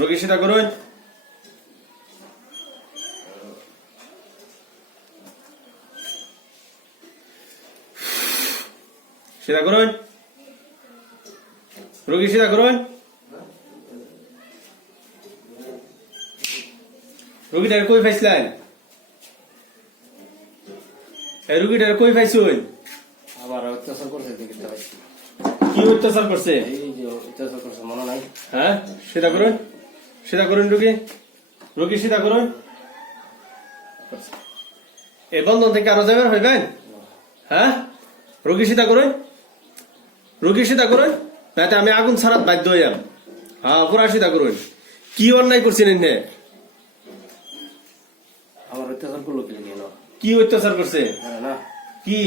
রোগী সেটা করুন। সেটা করুন। রোগী সেটা করুন। রোগীটার কই পাইছিলেন? এই রোগীটার কই পাইছুন? আমার অত্যাচার করছে দেখতে পাইছি। কি অত্যাচার করছে? এই যে অত্যাচার করছে মনে নাই। হ্যাঁ সেটা করুন। সেটা করুন রোগী। রোগী সেটা করুন। এই বন্ধন থেকে আরো যাবেন হইবেন? হ্যাঁ রোগী সেটা করুন। রোগী সেটা করুন। তাতে আমি আগুন ছাড়াত বাধ্য হইয়াম। হ্যাঁ পুরা সেটা করুন। কি অন্যায় করছেন এনে? আমার অত্যাচার করলো কি কেন? কি অত্যাচার করছে? না কি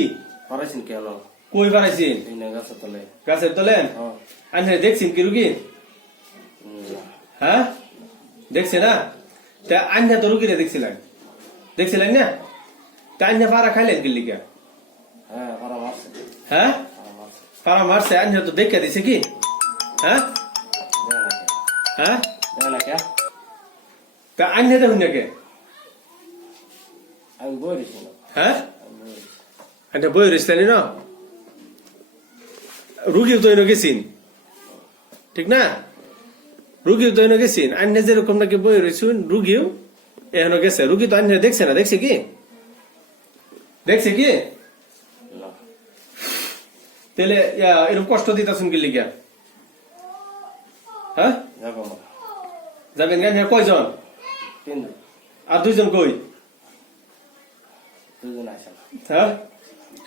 পারাইছেন কেন? কই পারাইছেন? এই না গাছের তলে। গাছের তলে? হ্যাঁ। আনে দেখছেন কি রুগী? হ্যাঁ দেখছে না? তা আন্যা তো রুগীরে দেখছিলেন। দেখছিলেন না? তা আন্যা পাড়া খাইলেন কি লিগা? হ্যাঁ পারা মারছে। হ্যাঁ পারা মারছে। পাড়া মারছে আন্যা তো দেখে দিছে কি? হ্যাঁ হ্যাঁ দেয় না কে? তা আন্যা দেখুন না কে? আমি বই দিছি না। হ্যাঁ আন্যা বই রইছিলেন না? রুগীও তো এনে গেছিন ঠিক না? রুগীও তো এনে গেছিন। আন্যা যেরকম নাকি বই রয়েছুন রুগীও এখনো গেছে। রুগী তো আন্যা দেখছে না। দেখছে কি? দেখছে কি? না তাহলে এরকম কষ্ট দিতেছেন কি লিগা? হ্যাঁ যাবো না। যাবেন কেন? কয়জন? তিনজন। আর দুইজন কই? দুজন আসে না। হ্যাঁ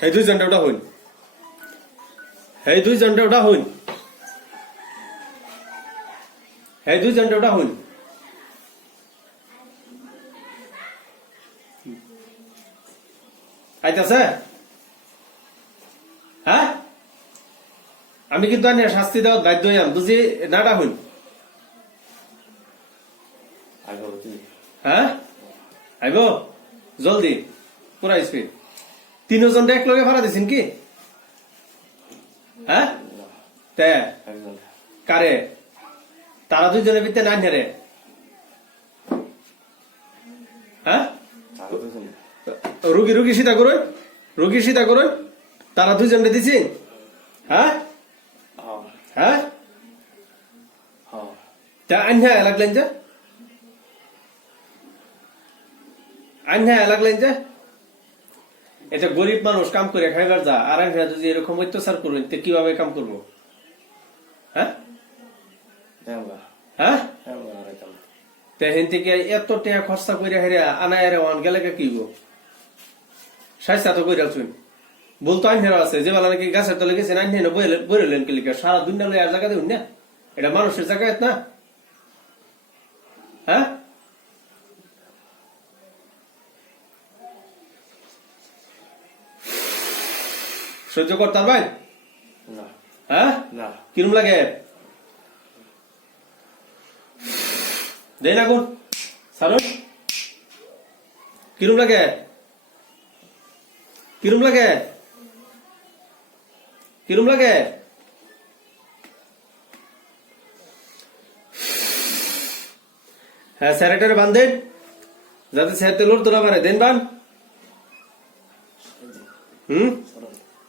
এই দুইজনটা ওটা হইন। এই দুইজনটা ওটা হইন। এই দুইজনটা ওটা হইন। আইতাছে? হ্যাঁ আমি কিন্তু আনি শাস্তি দেওয়ার বাধ্য হইয়াম। বুঝি নাটা হইন। আগে হচ্ছে হ্যাঁ আইব জলদি পুরা স্পিড। তিনজন এক লগে ভাড়া দিছেন কি? হ্যাঁ তে একজন। কারে? তারা দুইজনের ভিতরে না নেরে? হ্যাঁ আগে দুজন। রুগী রুগী সীতা করুন। রুগী সীতা করুন। তারা দুইজনকে দিছি? হ্যাঁ হ্যাঁ হ্যাঁ হ্যাঁ। তা আন্যা লাগলেন যে? আন্যা লাগলেন যে? এটা গরিব মানুষ কাম করে খাইবার যা। আর আন্যা যদি এরকম অত্যাচার করবেন তো কিভাবে কাম করবো? হ্যাঁ দেমগা। হ্যাঁ দেমগা রাইতাম। তেহেন থেকে এত টাকা খরচা করে হেরে আনা হেরে ওয়ান গেলে কি গো? সাইসা তো করে রাখছেন। বলতো আইনেরও আছে যে বেলা নাকি গাছের তলে গেছেন আইনে বইলেন কি লিখা? সারা দুনিয়া লই আর জায়গা দেবেন না? এটা মানুষের জায়গা না? হ্যাঁ সহ্য করতে পারবেন? না হ্যাঁ না। কিরম লাগে? দেই না গুণ সারুন। কিরম লাগে? কিরম লাগে? কিরম লাগে? হ্যাঁ স্যারেটারে বান্ধেন যাতে স্যারতে লোড তোলা পারে। দেন বান।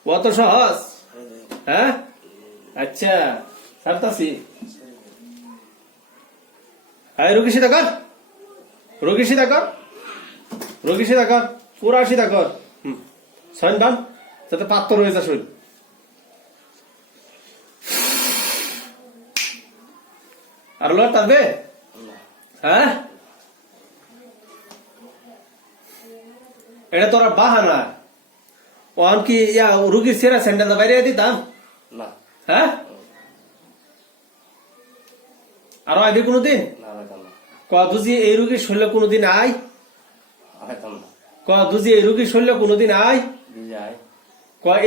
অত সহজ? হ্যাঁ আচ্ছা সারতাছি। হ্যাঁ রুগী সিধা কর। রুগী সিধা কর। রুগী সিধা কর। পুরা সিধা কর। সৈন বান যাতে পাত্তর হয়ে যাস। আর লড় থাকবে? হ্যাঁ এটা তোরা বাহানা। ওন কি রুগীর সেরা স্যান্ডেল বাইরে দিতাম? না হ্যাঁ আরো আইবে কোনোদিন? না রাইতাম না। বুঝি এই রুগীর শৈল কোনোদিন আয়? রাইতাম না। বুঝি এই রুগীর শৈল কোনোদিন আয়? বিজয়।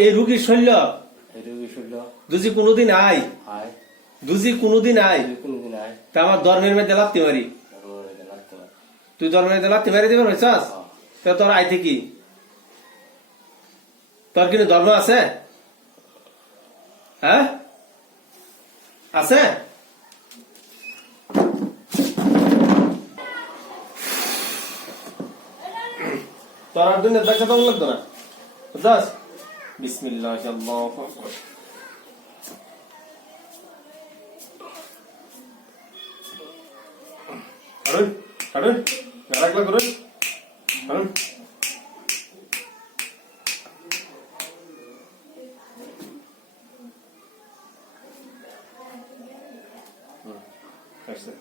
এই রুগীর শৈল এই রোগী শুনল। দুজি কোনোদিন আয়? আয়। দুজি কোনোদিন আয়? কোনদিন আয়। তা আমার ধর্মের মধ্যে লাগতে পারি। লাগতে পারে। তুই ধর্মের মধ্যে লাগতে পারি দেবেন হইছাস? তা তোর আইতে কি? তোর কিন্তু ধর্ম আছে? হ্যাঁ আছে? তোর আর দুনিয়ার দেখা তো লাগতো না বুঝছস বিসমিল্লাহ আল্লাহু আকবার আরুন আরুন রাখলা করুন আরুন আচ্ছা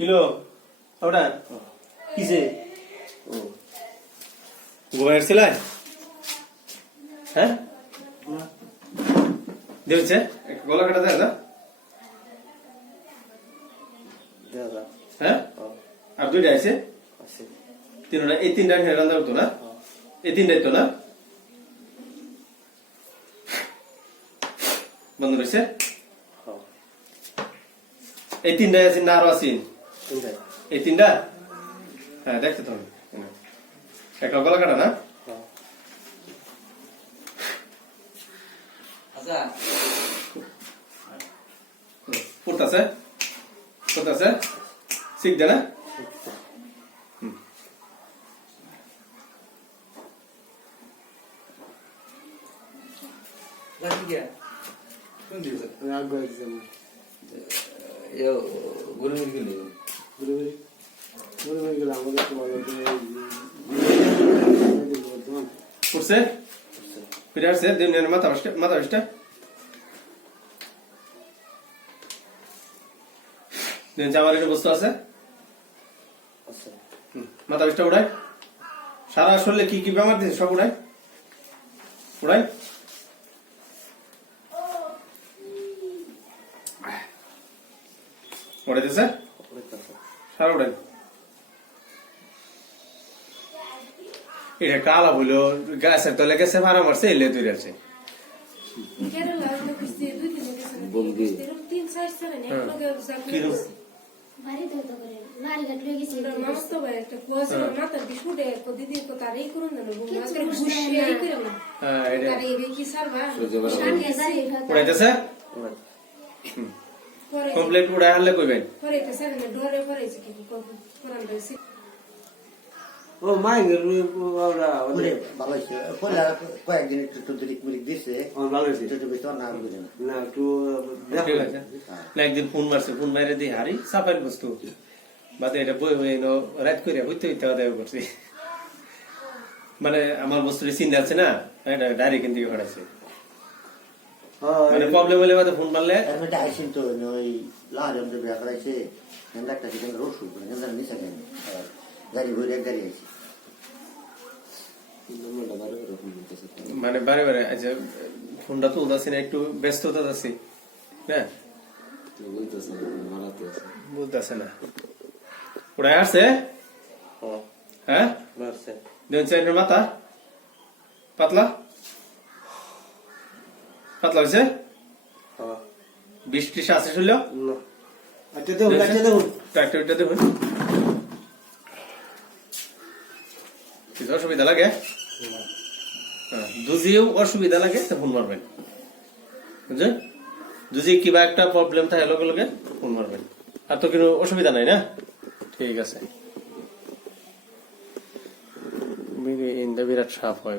কিলো ওটা কিসে ঘুমাই ছিলাই হ্যাঁ দেখছে গলা কাটা দেয় না দাদা হ্যাঁ আর দুইটা আছে আছে তিনটা এই তিনটা রান্না হতো না এই তিনটাই তো না বন্ধ রয়েছে হ্যাঁ এই তিনটাই আছে না আরো আছে তিনটাই এই তিনটা হ্যাঁ দেখতে তো একটা গলা কাটা না হ্যাঁ আচ্ছা পড়তেছে পড়তেছে শিখ দে না লাঠি গিয়া কোন দিছে রাগ এক্সাম এ গুরু গেলি বলে গেল আমাদের তো বলো পড়ছে ফিরে আসছে দিনের মাথা বসটা জামার একটা বস্তু আছে আছে মাথা বসটা উড়াই সারা শরীরে কি কি বেমার দিছে সব উড়াই উড়াই উড়াইতেছে সারা উড়াই এটা কালা বললো গাছের তলে গেছে ভাড়া মারছে এলে তৈরি আছে বলবি কিরম ভারী ধরতে করে লাল গাট লয়ে গেছি মস্ত ভাই একটা কুয়াশা মাথার বিস্কুটে দিদি কো তারই করুন না গো আজকে ঘুষিয়াই করে না হ্যাঁ এটা তারে এবে কি সারবা সামনে যাই উড়াইতেছে পরে কমপ্লিট উড়াই হারলে কইবেন পরে এটা সারে না ডরে পরে কি কোরআন রইছে ও মাইগের ওরা বলে ভালো হইছে বলে কয়েকদিন একটু দিক দিছে ভালো হয়েছে একটু বেশি না বুঝে না না একটু ঠিক আছে না একদিন ফোন মারছে ফোন মারে দিয়ে হারি সাফাই বস্তু বাদে এটা বই বই এনো রাত করে হইতে হইতে আদায় করছি মানে আমার বস্তুটি চিন্তা আছে না এটা ডাইরেক্ট কিন্তু হড়াইছে মানে প্রবলেম হলে বাদে ফোন মারলে আমি একটা আইসিন তো ওই লাল আমাদের বিয়া করাইছে আমরা একটা সেখানে রসুন করে আমরা নিচে গেল গাড়ি ঘুরে এক গাড়ি আইছি মানে বারে বারে আচ্ছা ফোনটা তো উদাসী না একটু ব্যস্ততা আছি হ্যাঁ বুঝতেছে না উড়াই আসছে হ্যাঁ মারছে দেন চাইনের মাথা পাতলা পাতলা হয়েছে বৃষ্টি আছে শুনল আচ্ছা দেখুন ট্রাক্টরটা দেখুন কিছু অসুবিধা লাগে দুজিও অসুবিধা লাগে তো ফোন মারবেন বুঝলেন যদি কিবা একটা প্রবলেম থাকে লগে লগে ফোন মারবেন আর তো কোনো অসুবিধা নাই না ঠিক আছে বিরাট সাপ হয়